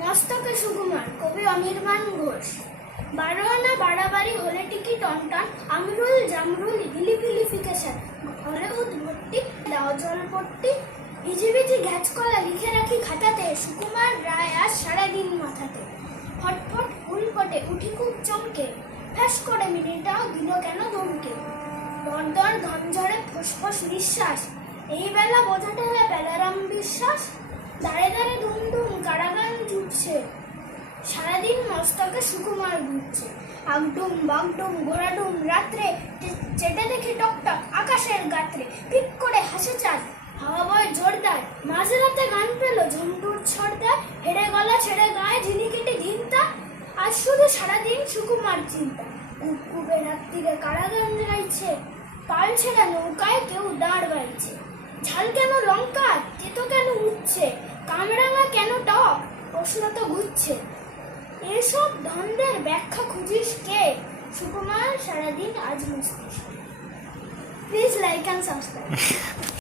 মস্তকে সুকুমার, কবি অনির্বাণ ঘোষ। 12 আনা বাড়াবাড়ি হলে টিকি টনটন, আমরুল জামরুল হিলিফিলিফিকেশন, হলে উদ্ভট্টি দাও জলপট্টি, হিজিবিজি ঘ্যাচকলা লিখে রাখি খাতাতে, সুকুমার রায় আজ সারাদিন মাথাতে। ফটফট উল্পটে উঠি খুব চমকে, ফ্যাস করে মিনিটাও দিল কেন দমকে। দরদর ধনঝরে ফোঁস নিঃশ্বাস, এই বেলা বোঝা ঠেলা বেলারাম বিশ্বাস। দাঁড়ে দাঁড়ে ধুমধুম কারাগান জুটছে, সারাদিন মস্তকে সুকুমার ঘুরছে। আগডুম বাগডুম ঘোড়াডুম রাত্রে, চেটে দেখি টকটক আকাশের গাত্রে। পিক করে হাসে চাঁদ, হাওয়া বয় জোরদার, মাঝরাতে গান পেল ঝন্টুর ছড়দার। হেরে গলা ছেড়ে গায়ে ঝিনিকেটে ঘিন্তা, আজ শুধু সারাদিন সুকুমার চিন্তা। কুপকুপে রাত্রিরে কারাগান গাইছে, পাল ছেড়া নৌকায় কেউ দাঁড় বাইছে। ঝাল কেন লঙ্কা, তেতো কেন উঠছে, কামরাঙা কেন টক, প্রশ্ন তো ঘুরছে। এসব দ্বন্দ্বের ব্যাখ্যা খুঁজিস কে, সুকুমার সারাদিন আজ মস্তিষ্কে। Please like and subscribe.